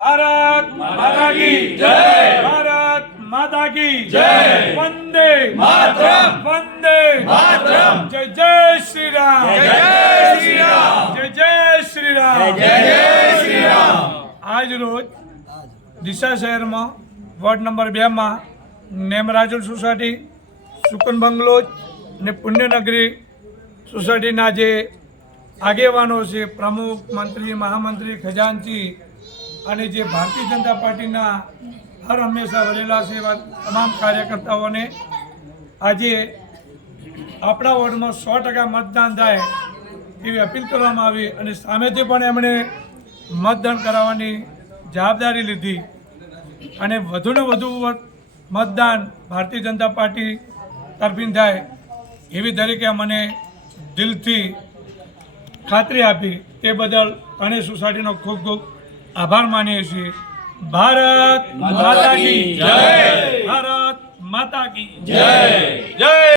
भारत माता की जय। भारत माता की जय। वंदे मातरम। वंदे मातरम। जय जय श्री राम। जय जय श्री राम। जय जय श्री राम। जय जय श्री राम। आज रोज ડીસા શહેરમાં વોર્ડ નંબર 2 માં નેમરાજુલ સોસાયટી, સુકન બંગલોજ અને પુણ્યનગરી સોસાયટીના જે આગેવાનો છે, પ્રમુખ, મંત્રી, મહામંત્રી, ખજાનચી અને જે ભારતીય જનતા પાર્ટીના હર હંમેશા વરેલા છે એવા તમામ કાર્યકર્તાઓને આજે આપણા વોર્ડમાં 100% મતદાન થાય એવી અપીલ કરવામાં આવી અને સામેથી પણ એમણે મતદાન કરાવવાની જવાબદારી લીધી અને વધુને વધુ મતદાન ભારતીય જનતા પાર્ટી તરફી થાય એવી દરેકે મને દિલથી ખાતરી આપી તે બદલ ત્રણેય સોસાયટીનો ખૂબ ખૂબ આભાર માનીએ છીએ। ભારત માતા કી જય। ભારત માતા કી જય। જય।